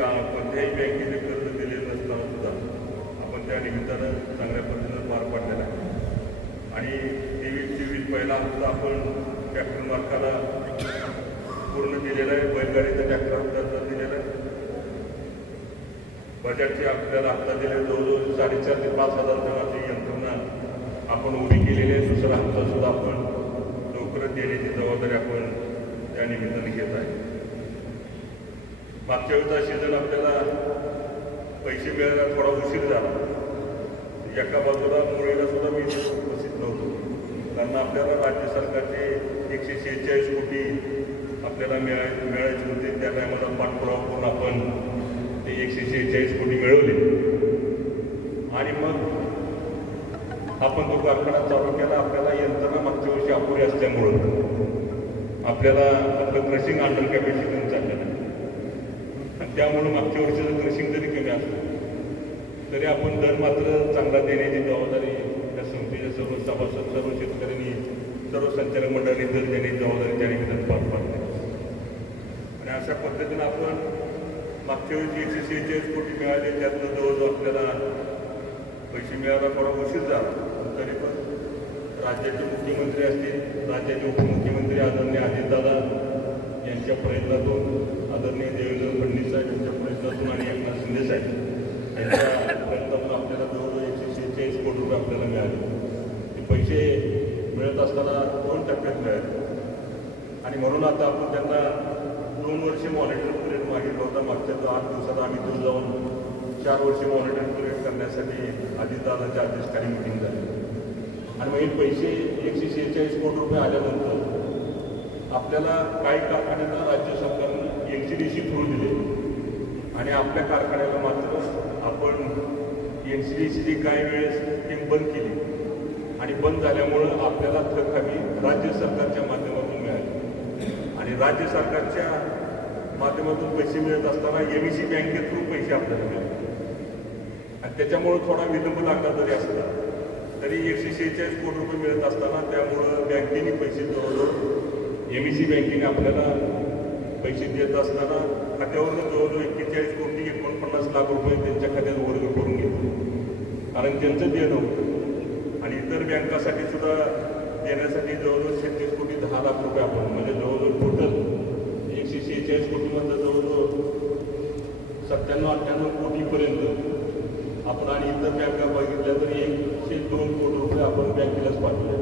का? कोणत्याही बँकेने कर्ज दिलेलं नसताना सुद्धा आपण त्या निमित्तानं चांगल्या पद्धतीनं पार पाडलेलं आहे. आणि तेवीस चोवीस पहिला हप्ता आपण ट्रॅक्टर मालकाला पूर्ण दिलेला आहे. बैलगाडीचा ट्रॅक्टर हप्ता दिलेला आहे. बजेटचे आपल्याला हप्ता दिले जवळजवळ साडेचार ते पाच हजार जणांची यंत्रणा आपण उभी केलेली आहे. दुसरा हप्ता सुद्धा आपण लवकरच देण्याची जबाबदारी आपण त्या निमित्ताने घेत आहे. मागच्या वेळेचा सीझन आपल्याला पैसे मिळायला थोडा उशीर झाला. एका बाजूला मुळीला सुद्धा मी उपस्थित नव्हतो. कारण आपल्याला राज्य सरकारचे एकशे शेहेचाळीस कोटी आपल्याला मिळाय मिळायचे होते. त्या टायमाला पाठपुरावा करून आपण ते एकशे शेहेचाळीस कोटी मिळवले. आणि मग आपण तो कारखाना चालू केला आपल्याला यंत्रणा मागच्या वर्षी अपुरी असल्यामुळं आपल्याला आपलं क्रशिंग अंडर कॅपॅसिटी चाललेलं नाही आणि त्यामुळं मागच्या वर्षाचं ड्रेसिंग जरी कमी असलं तरी आपण दर मात्र चांगला देण्याची जबाबदारी त्या संस्थेच्या सर्व सभासद सर्व शेतकऱ्यांनी सर्व संचालक मंडळांनी दर देण्याची जबाबदारी त्या निमित्तानं पार पाडली आणि अशा पद्धतीनं आपण मागच्या वेळी एकशे सेहेचाळीस कोटी मिळाले त्यातनं जवळजवळ आपल्याला पैसे मिळायला थोडा उशीर झाला. तरी पण राज्याचे मुख्यमंत्री असतील राज्याचे उपमुख्यमंत्री आदरणीय अजितदादा यांच्या प्रयत्नातून आदरणीय देवेंद्र फडणवीस साहेब यांच्या प्रयत्नातून आणि एकनाथ शिंदे साहेब यांच्या प्रयत्नातून आपल्याला जवळजवळ एकशे शेहेचाळीस कोटी रुपये आपल्याला मिळाले. ते पैसे मिळत असताना दोन टप्प्यात मिळाले. आणि म्हणून आता आपण त्यांना दोन वर्षे मॉनिटर पिरियड मागितलं होता. मागच्या जो आठ दिवसात आम्ही दूर जाऊन चार वर्षे मॉनिटर पिरियड करण्यासाठी अजितदादाच्या अध्यक्षखाली मिटिंग झाली. आणि मग हे पैसे एकशे शेहेचाळीस कोटी रुपये आल्यानंतर आपल्याला काही कारखान्यांना राज्य सरकारनं N C D C through दिले. आणि आपल्या कारखान्याला मात्र आपण एन सी डी काही वेळेस ते बंद केली. आणि बंद झाल्यामुळं आपल्याला थक राज्य सरकारच्या माध्यमातून मिळाली. आणि राज्य सरकारच्या माध्यमातून पैसे मिळत असताना एम ई सी बँके थ्रू पैसे आपल्याला मिळाले. आणि त्याच्यामुळं थोडा विलंब लागला तरी असला. तरी एकशे शेहेचाळीस कोटी रुपये मिळत असताना त्यामुळं बँकेने पैसे जवळजवळ एम ई सी बँकेने आपल्याला पैसे देत असताना खात्यावरून जवळजवळ एक्केचाळीस कोटी एकोणपन्नास लाख रुपये त्यांच्या खात्यात वर्ग करून घेतले. कारण त्यांचं देणं होतं. आणि इतर बँकासाठी सुद्धा देण्यासाठी जवळजवळ छत्तीस कोटी दहा लाख रुपये आपण म्हणजे जवळजवळ टोटल एकशे शेहेचाळीस कोटीमधलं जवळजवळ सत्त्याण्णव अठ्ठ्याण्णव कोटीपर्यंत आपण आणि इतर बँका बघितल्या तर एकशे दोन कोटी रुपये आपण बँकेलाच पाठवले.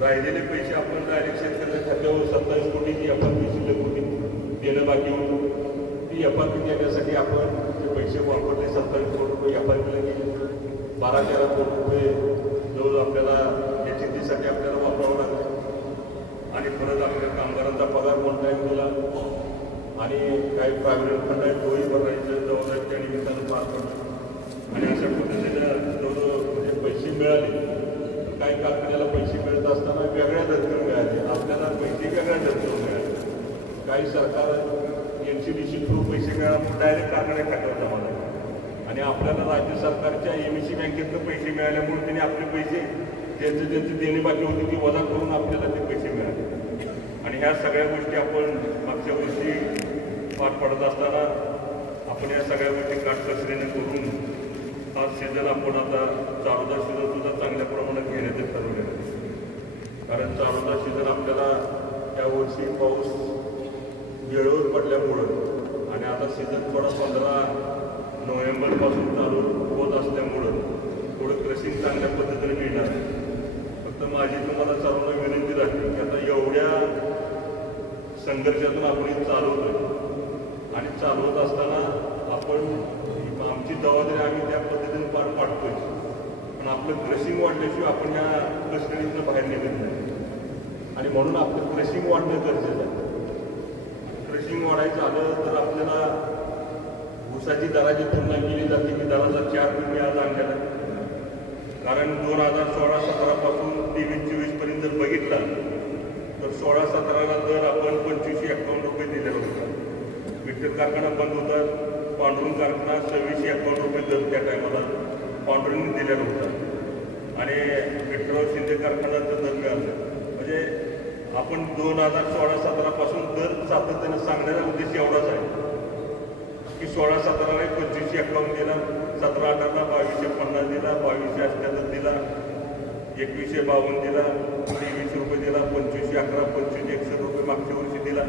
राहिलेले पैसे आपण डायरेक्ट शेतकऱ्याच्या खात्यावर हो, सत्तावीस कोटीची एफ आर पी शिल्लक कोटी देणं बाकी होतं. ती एफ आर पी देण्यासाठी आपण जे पैसे वापरले सत्तावीस कोटी रुपये एफ आर पीला गेले. बारा तेरा कोटी रुपये जवळ आपल्याला या शेतीसाठी आपल्याला वापरावं लागलं. आणि परत आपल्या कामगारांचा पगार वन टाईम दिला आणि काही प्रायव्हेट फंड आहेत तोही भरायचं जबाबदारी त्या निमित्तानं पार पडलं. आणि अशा पद्धतीनं जवळजवळ म्हणजे पैसे मिळाले. काही कारखान्याला पैसे मिळत असताना वेगळ्या दरम्यान मिळाले. आपल्याला पैसे वेगळ्या दरम्यान मिळाले. काही सरकार N C D C through पैसे मिळाला डायरेक्ट कारखान्या खात्यावर जमा आणि आपल्याला राज्य सरकारच्या एम सी बँकेतनं पैसे मिळाल्यामुळे त्यांनी आपले पैसे ज्यांचे ज्यांचे देणे बाकी होते ती वजा करून आपल्याला ते पैसे मिळाले. आणि ह्या सगळ्या गोष्टी आपण मागच्या वर्षी पार पडत असताना आपण या सगळ्या गोष्टी काटकसरीने करून हा सीझन आपण आता चालूचा सीझन सुद्धा चांगल्या प्रमाणात घेण्याचे ठरवलेलं आहे कारण चालूचा सीझन आपल्याला या वर्षी पाऊस वेळेवर पडल्यामुळं आणि आता सीझन थोडा पंधरा नोव्हेंबरपासून चालू होत असल्यामुळं थोडं क्रशिंग चांगल्या पद्धतीने मिळणार फक्त माझी तुम्हाला चालवणं विनंती राहते की आता एवढ्या संघर्षातून आपण चालवतोय. आणि चालवत असताना आपण जबाबदारी आम्ही त्या पद्धतीने पार पाडतोय. पण आपलं क्रशिंग वाढल्याशिवाय आपण या कस्टडीतनं बाहेर निघत नाही. आणि म्हणून आपलं क्रशिंग वाढणं गरजेचं आहे. क्रशिंग वाढायचं आलं तर आपल्याला ऊसाची दराची तुलना केली जाते की दराचा चार रुपये आज आणलेला कारण दोन हजार सोळा सतरापासून तेवीस चोवीसपर्यंत जर बघितला तर सोळा सतराला दर आपण पंचवीसशे एकावन्न रुपये दिलेला होता. विठ्ठल कारखाना बंद होता. पांडुरंग कारखाना सव्वीसशे एकावन्न रुपये दर त्या टायमाला पांडुरंगने दिलेला होता. आणि विठ्ठलराव शिंदे कारखान्याचा दर मिळाला. म्हणजे आपण दोन हजार सोळा सतरापासून दर सातत्यानं सांगण्याचा उद्देश एवढाच आहे. की सोळा सतराला पंचवीसशे एकावन्न दिला सतरा अठराला बावीसशे पन्नास दिला बावीसशे अठ्ठ्याहत्तर दिला एकवीसशे बावन्न दिला तेवीसशे रुपये दिला पंचवीसशे अकरा पंचवीसशे एकसष्ट रुपये मागच्या वर्षी दिला.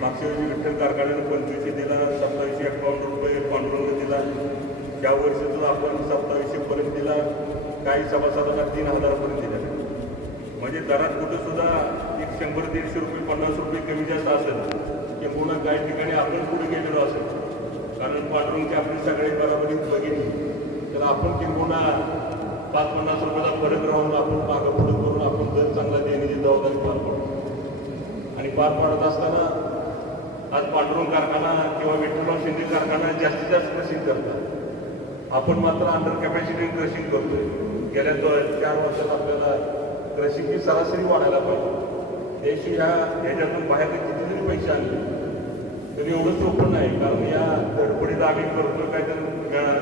मागच्या वर्षी विठ्ठल कारखान्यानं पंचवीसशे दिला सत्तावीसशे एकावन्न रुपये पांडुरंग दिला. या वर्षी सुद्धा आपण सत्तावीसशे पर्यंत दिला. काही सभासदांना तीन हजारपर्यंत दिला. म्हणजे दरात कुठं सुद्धा एक शंभर दीडशे रुपये पन्नास रुपये कमी जास्त असेल किंवा काही ठिकाणी आपण पुढे गेलेलो असेल. कारण पांडुरंगची आपली सगळे बरोबरीत बघितली. तर आपण किंवा पाच पन्नास रुपयाला फरक राहून आपण मागं पुढं करून आपण दर चांगला देण्याची जबाबदारी पार पडतो आणि पार पाडत असताना आज पांडुरंग कारखाना किंवा विठ्ठलराव शिंदे कारखाना जास्तीत जास्त क्रशिंग करतात. आपण मात्र अंडर कॅपॅसिटी क्रशिंग करतोय. गेल्या दोन चार वर्षात आपल्याला क्रशिंगची सरासरी वाढायला पाहिजे. देशी ह्या ह्याच्यातून बाहेर कितीतरी पैसे आणले तरी एवढं सोपं नाही कारण या धडपडीत आम्ही करतो काहीतरी मेळा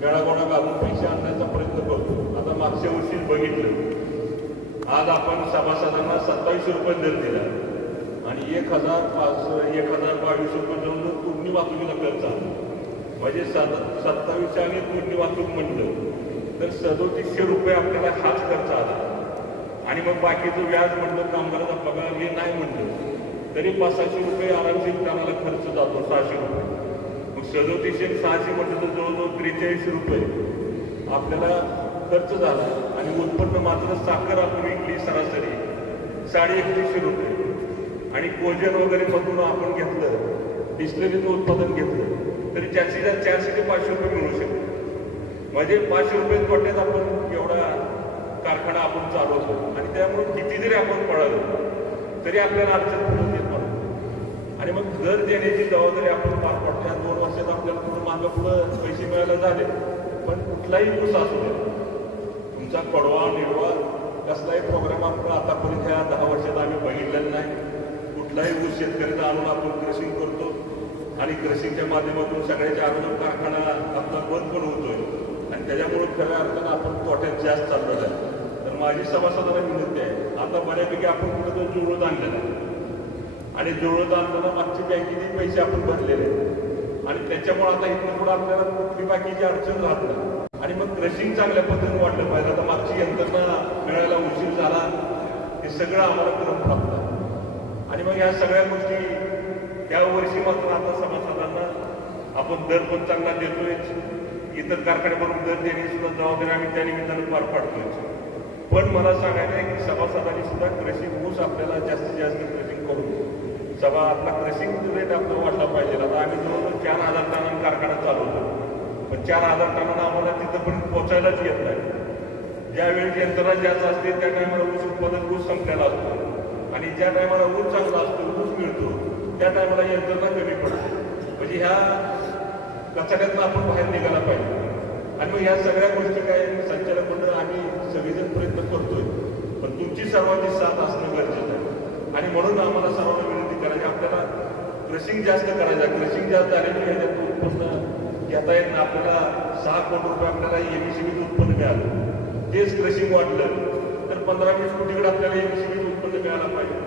मेळागोळा घालून पैसे आणण्याचा प्रयत्न करतो. आता मागच्या वर्षी बघितलं. आज आपण सभासदांना सत्तावीसशे रुपये दर दिला. आणि एक हजार पाच एक हजार बावीस रुपये जाऊन जर पूर्ण वाहतुकीला खर्च आला म्हणजे सात सत्तावीसशे आणि पूर्ण वाहतूक म्हणलं तर सदोतीसशे रुपये आपल्याला हाच खर्च आला. आणि मग बाकीचं व्याज म्हणलं कामगाराचा पगार हे नाही म्हणलं तरी पाच सहाशे रुपये आरामशीर कामाला खर्च जातो सहाशे रुपये. मग सदोतीसशे सहाशे म्हटलं तर जवळजवळ त्रेचाळीस रुपये आपल्याला खर्च झाला. आणि उत्पन्न मात्र साखर आपण विकली सरासरी साडे एकतीसशे रुपये. आणि कोजन वगैरे मधून आपण घेतलं डिस्टरीचं उत्पादन घेतलं तरी चारशे चारशे ते पाचशे रुपये मिळू शकतो म्हणजे पाचशे रुपये तोट्यात आपण एवढा कारखाना आपण चालवतो आणि त्यामुळे किती जरी आपण पळालो तरी आपल्याला अडचण पडून येत नाही. आणि मग दर देण्याची जबाबदारी आपण पार पडल्या दोन वर्षात आपल्याला पुढे मागं पुढं पैसे मिळायला झाले पण कुठलाही ऊस असू दे तुमचा कडवा निडवा कसलाही प्रोग्राम आपण आतापर्यंत ह्या दहा वर्षात आम्ही बघितलेला नाही. कुठलाही ऊस शेतकऱ्याचा आणून आपण क्रशिंग करतो. आणि क्रशिंगच्या माध्यमातून सगळ्याच्या अगोदर कारखाना आपला बंद पण होतोय. आणि त्याच्यामुळे खऱ्या अर्थानं आपण तोट्यात जास्त चाललेलं आहे. तर माझी सभासदाला विनंती आहे आता बऱ्यापैकी आपण कुठं तो जुळत आणलेलं आणि जुळत आणताना मागचे बँकेने पैसे आपण भरलेले आणि त्याच्यामुळे आता इथून पुढे आपल्याला कुठली बाकीची अडचण राहत नाही. आणि मग क्रशिंग चांगल्या पद्धतीने वाटलं पाहिजे. आता मागची यंत्रणा मिळायला उशीर झाला. हे सगळं आम्हाला करून प्राप्त आहे. आणि मग या सगळ्या गोष्टी त्या वर्षी मात्र आता सभासदांना आपण दर पण चांगला देतोयच इतर कारखान्यावरून दर देणे सुद्धा जबाबदारी आम्ही त्या निमित्तानं पार पाडतोय. पण मला सांगायचं आहे की सभासदांनी सुद्धा क्रशिंग ऊस आपल्याला जास्तीत जास्त क्रशिंग करून सभा आपला क्रशिंग रेट आपला वाढला पाहिजे. आता आम्ही जवळजवळ चार हजार टनान कारखाना चालवतो पण चार हजार टनांना आम्हाला तिथंपर्यंत पोचायलाच येत नाही. ज्यावेळी यंत्रणा जास्त असते त्या टायमाला ऊस उत्पादन ऊस संपलेला असतो. ज्या टायमाला ऊस चांगला असतो ऊस मिळतो त्या टायमाला यंत्रणा कमी पडते. म्हणजे ह्या कचऱ्यातनं आपण बाहेर निघायला पाहिजे. आणि मग ह्या सगळ्या गोष्टी काय संचालक मंडळ आम्ही सगळेजण प्रयत्न करतोय. पण तुमची सर्वांची साथ असणं गरजेचं आहे. आणि म्हणून आम्हाला सर्वांना विनंती करायची आपल्याला क्रशिंग जास्त करायचं क्रशिंग जास्त झाल्याने ह्याच्यात उत्पन्न घेता येत ना आपल्याला सहा कोटी रुपये आपल्याला एमएससीबीचं उत्पन्न मिळालं. तेच क्रशिंग वाटलं तर पंधरा वीस कोटीकडे आपल्याला एमएससीबीचं उत्पन्न मिळायला पाहिजे.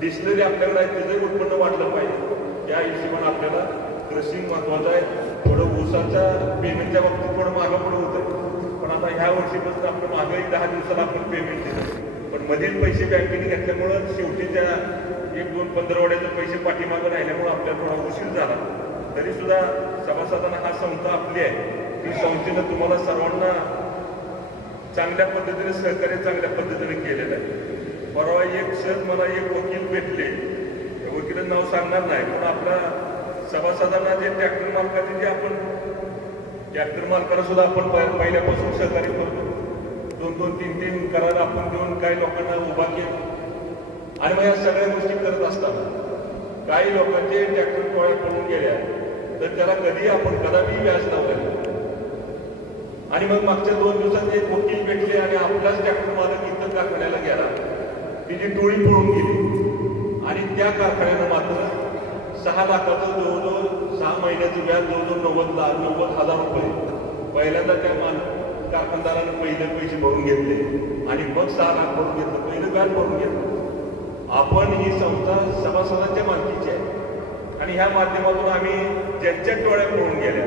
डिक्शनरी आपल्याकडे आहे त्याचंही उत्पन्न वाढलं पाहिजे. या हिशोबाने आपल्याला क्रशिंग महत्वाचं आहे. थोडं ऊसाच्या पेमेंटच्या बाबतीत थोडं मागं पुढं होतं पण आता ह्या वर्षीपासून आपण मागं एक दहा दिवसाला आपण पेमेंट दिलं. पण मधील पैसे बँकेने घेतल्यामुळं शेवटीच्या एक दोन पंधरवड्याचे पैसे पाठीमागं राहिल्यामुळं आपल्याला थोडा उशीर झाला. तरी सुद्धा सभासदांना हा संस्था आपली आहे. ती संस्थेनं तुम्हाला सर्वांना चांगल्या पद्धतीने सहकार्य चांगल्या पद्धतीने केलेलं आहे. परवा एक सर मला एक वकील भेटले. त्या नाव सांगणार नाही पण आपला सभासदांना जे ट्रॅक्टर मालकाचे जे आपण ट्रॅक्टर मालकाला सुद्धा आपण पहिल्यापासून सहकार्य करतो. दोन दोन तीन तीन करार आपण देऊन काही लोकांना उभा केला. आणि मग या सगळ्या गोष्टी करत असताना काही लोकांचे ट्रॅक्टर टोळ्या पडून गेल्या. तर त्याला कधी आपण कदापि व्याज लावलं आणि मग मागच्या दोन दिवसात एक वकील भेटले आणि आपलाच ट्रॅक्टर मालक इतर कारखान्याला गेला. तिची टोळी पळून गेली. आणि त्या कारखान्यानं मात्र सहा लाखाचं जवळजवळ सहा महिन्याचं व्याज जवळजवळ नव्वद लाख नव्वद हजार रुपये पहिल्यांदा त्या मान कारखानदारानं पहिले पैसे भरून घेतले. आणि मग सहा लाख भरून घेतलं पहिलं व्याज भरून घेतलं. आपण ही संस्था सभासदांच्या मालकीची आहे. आणि ह्या माध्यमातून आम्ही ज्यांच्या टोळ्या पळून गेल्या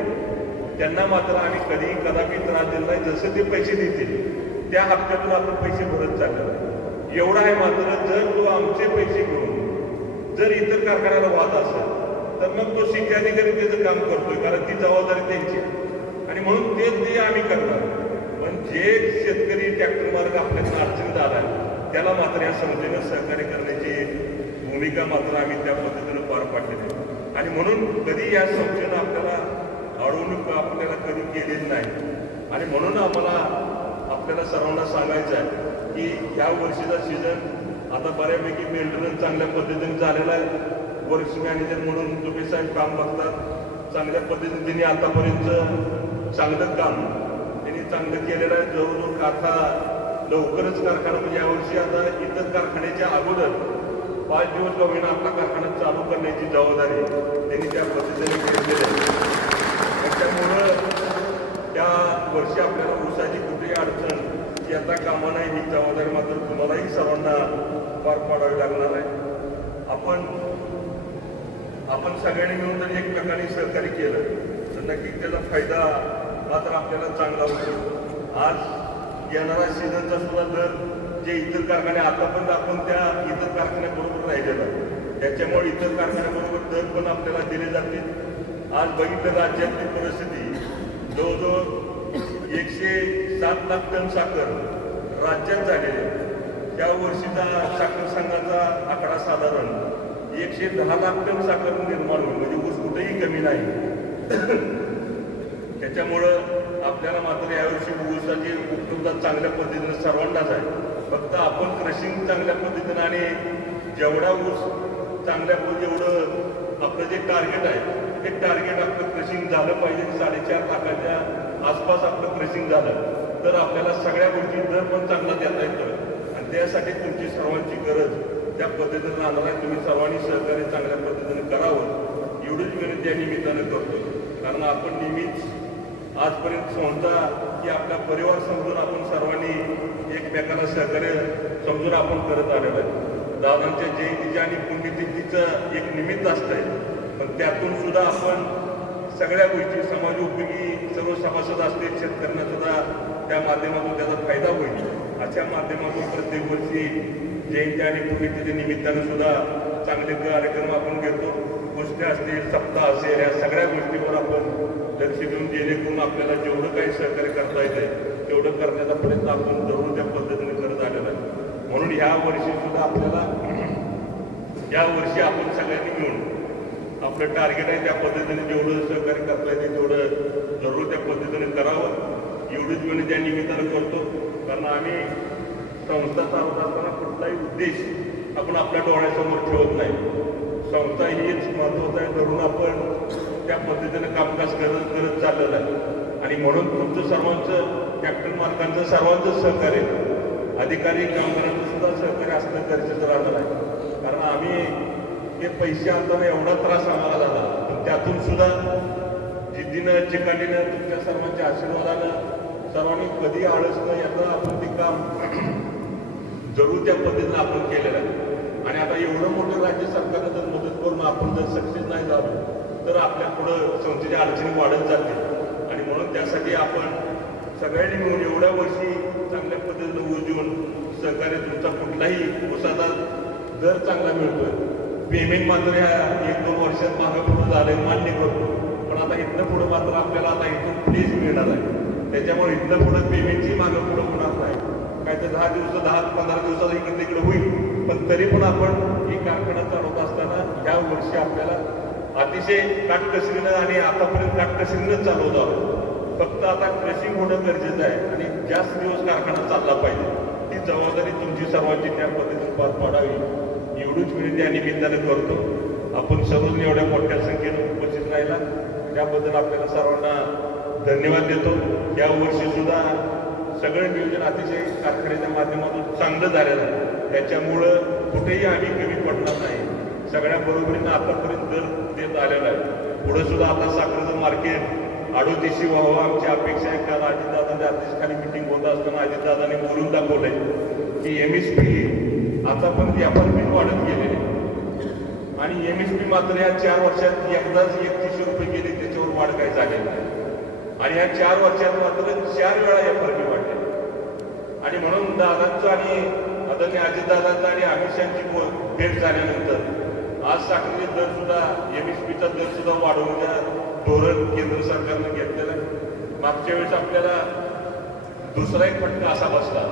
त्यांना मात्र आम्ही कधी कदापि त्रास दिला नाही जसं ते पैसे देतील त्या हप्त्यातून आपण पैसे भरत चाललं एवढं आहे मात्र जर तो आमचे पैसे घेऊन जर इतर कारखान्याला वाद असेल तर मग तो शिक्के त्याचं काम करतोय कारण ती जबाबदारी त्यांची आणि म्हणून तेच ते आम्ही करणार. पण जे शेतकरी ट्रॅक्टर मार्ग आपल्याकडे अडचणीत आला त्याला मात्र या संस्थेनं सहकार्य करण्याची भूमिका मात्र आम्ही त्या पद्धतीनं पार पाडलेली आहे. आणि म्हणून कधी या संस्थेनं आपल्याला अडवणूक आपल्याला कधी केलेली नाही. आणि म्हणून आम्हाला आपल्याला सर्वांना सांगायचं आहे की या वर्षीचा सीझन आता बऱ्यापैकी मेंटेनन्स चांगल्या पद्धतीने झालेला आहे. वर्क्स मॅनेजर म्हणून तुम्ही साहेब काम बघतात. चांगल्या पद्धतीने त्यांनी आतापर्यंत चांगलं काम त्यांनी चांगलं केलेलं आहे. जवळजवळ आता लवकरच कारखाना म्हणजे यावर्षी आता इतर कारखान्याच्या अगोदर पाच दिवस का होईना आपला कारखाना चालू करण्याची जबाबदारी त्यांनी त्या पद्धतीने घेतलेली आहे. त्याच्यामुळं त्या वर्षी आपल्याला ऊसाची कुठेही अडचण येता कामा नाही ही जबाबदारी मात्र तुम्हालाही सर्वांना पार पाडावी लागणार आहे. आपण आपण सगळ्यांनी मिळून जर एकमेकांनी सहकार्य केलं तर नक्की त्याचा फायदा मात्र आपल्याला चांगला होतो. आज येणारा सीझनचा सुद्धा दर जे इतर कारखाने आतापर्यंत आपण त्या इतर कारखान्याबरोबर राहिलेला त्याच्यामुळे इतर कारखान्याबरोबर दर पण आपल्याला दिले जातील. आज बघितलं राज्यातली परिस्थिती जवळजवळ एकशे सात लाख टन साखर राज्यात झालेली त्या वर्षीचा साखर संघाचा आकडा साधारण एकशे दहा लाख टन साखर निर्माण होईल. म्हणजे ऊस कुठेही कमी नाही. त्याच्यामुळं आपल्याला मात्र यावर्षी ऊसाची उपलब्धता चांगल्या पद्धतीनं सर्वांनाच आहे. फक्त आपण क्रशिंग चांगल्या पद्धतीनं आणि जेवढा ऊस चांगल्या जेवढं आपलं जे टार्गेट आहे ते टार्गेट आपलं क्रशिंग झालं पाहिजे. साडेचार लाखाच्या आसपास आपलं क्रशिंग झालं. तर आपल्याला सगळ्या गोष्टी दर पण चांगला देता येतं आणि त्यासाठी तुमची सर्वांची गरज त्या पद्धतीनं राहणार आहे तुम्ही सर्वांनी सहकार्य चांगल्या पद्धतीने करावं. एवढीच विनंती या निमित्तानं करतो. कारण आपण नेहमीच आजपर्यंत समजा की आपला परिवार समजून आपण सर्वांनी एकमेकांना सहकार्य समजून आपण करत आलेलो आहे. दादांच्या जयंतीच्या आणि पुण्यतिथीचं एक निमित्त असतंय. पण त्यातून सुद्धा आपण सगळ्या गोष्टी समाज उपयोगी सर्व सभासद असतील शेतकऱ्यांना सुद्धा त्या माध्यमातून त्याचा फायदा होईल. अशा माध्यमातून प्रत्येक वर्षी जयंती आणि पुण्यतिथी निमित्तानं सुद्धा चांगले कार्यक्रम आपण घेतो. गोष्टी असतील सप्ताह असेल या सगळ्या गोष्टीवर आपण लक्ष देऊन जेणेकरून आपल्याला जेवढं काही सहकार्य करता येते तेवढं करण्याचा प्रयत्न आपण जरूर त्या पद्धतीने करत आलेला आहे. म्हणून ह्या वर्षी सुद्धा आपल्याला या वर्षी आपण सगळ्यांनी मिळून आपलं टार्गेट आहे त्या पद्धतीने जेवढं सहकार्य करता येते तेवढं जरूर त्या पद्धतीने करावं. एवढीच वेळ त्या निमित्तानं करतो. कारण आम्ही संस्था चालवत असताना कुठलाही उद्देश आपण आपल्या डोळ्यासमोर ठेवत नाही. संस्था हीच महत्वाचं आहे धरून आपण त्या पद्धतीनं कामकाज करत करत चाललेलं आहे. आणि म्हणून तुमचं सर्वांचं कॅप्टन मालकांचं सर्वांचं सहकार्य अधिकारी कामगारांचं सुद्धा सहकार्य असणं गरजेचं राहणार आहे. कारण आम्ही हे पैसे आणताना एवढा त्रास आम्हाला झाला. पण त्यातून सुद्धा जिद्दीनं चिकाटीनं तुमच्या सर्वांच्या आशीर्वादानं सर्वांनी कधी आळस न याचं आपण ते काम जरूर त्या पद्धतीनं आपण केलेलं आहे. आणि आता एवढं मोठं राज्य सरकारनं जर मदत करून आपण जर सक्सेस नाही झालो तर आपल्या पुढं संस्थेच्या अडचणी वाढत जातील. आणि म्हणून त्यासाठी आपण सगळ्यांनी मिळून एवढ्या वर्षी चांगल्या पद्धतीनं ऊस देऊन सहकार्य तुमचा कुठलाही ऊसाचा दर चांगला मिळतोय. पेमेंट मात्र या एक दोन वर्षात मागं पुढं झालंय मान्य करतो. पण आता इथनं पुढं मात्र आपल्याला आता इथून प्लीज मिळणार आहे. त्याच्यामुळे इथनं पुढं पेमेंटची मागं पुढं होणार नाही. काय तर दहा दिवस दहा पंधरा दिवसात इकडे तिकडे होईल. पण तरी पण आपण ही कारखाना चालवत असताना ह्या वर्षी आपल्याला अतिशय काटकसरीनं आणि आतापर्यंत काटकसरीनं चालवत आहोत. फक्त आता क्रशिंग होणं गरजेचं आहे आणि जास्त दिवस कारखाना चालला पाहिजे. ती जबाबदारी तुमची सर्वांची त्या पद्धतीने पार पाडावी. एवढीच मी त्या निमित्तानं करतो. आपण सर्वजण एवढ्या मोठ्या संख्येनं उपस्थित राहिला. त्याबद्दल आपल्याला सर्वांना धन्यवाद देतो. या वर्षी सुद्धा सगळं नियोजन अतिशय कारखान्याच्या माध्यमातून चांगलं झालेलं आहे. त्याच्यामुळं कुठेही आम्ही कमी पडणार नाही. सगळ्या बरोबरीनं आतापर्यंत दर देत आलेला आहे. पुढे सुद्धा आता साखरेचं मार्केट अडोतीशी व्हावं आमची अपेक्षा आहे. काल अजितदादांच्या अध्यक्षखाली मिटिंग होत असताना अजितदादांनी बोलून दाखवलंय की एम एस पी आता पण ती अपार्टमेंट वाढत गेलेले आणि एम एस पी मात्र या चार वर्षात एकदाच एकतीसशे रुपये गेले त्याच्यावर वाढ काही झालेली नाही. आणि या चार वर्षात मात्र चार वेळा एफ आर पी वाढले. आणि म्हणून दादांचं आणि आदरणीय अजितदादांचं आणि अमित शहाची भेट झाल्यानंतर आज साखरेचे दर सुद्धा एम एस पीचा दर सुद्धा वाढवण्याचं धोरण केंद्र सरकारनं घेतलेलं मागच्या वेळेस आपल्याला दुसरा एक फटका असा बसला.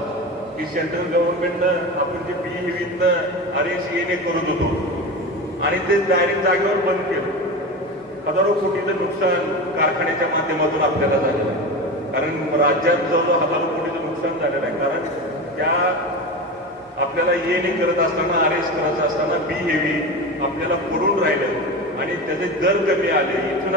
की सेंट्रल गव्हर्नमेंटनं आपण जे पी हेवीतनं आर एस एने करत होतो. आणि ते डायरेक्ट जागेवर बंद केलं. हजारो कोटीचं नुकसान कारखान्याच्या माध्यमातून आपल्याला झालेलं आहे. कारण राज्यात जवळजवळ हजारो कोटीचं नुकसान झालेलं आहे. कारण त्या आपल्याला ये नाही करत असताना आर एस करायचं असताना बी हेवी आपल्याला पडून राहिलं. आणि त्याचे दर कमी आले. इथून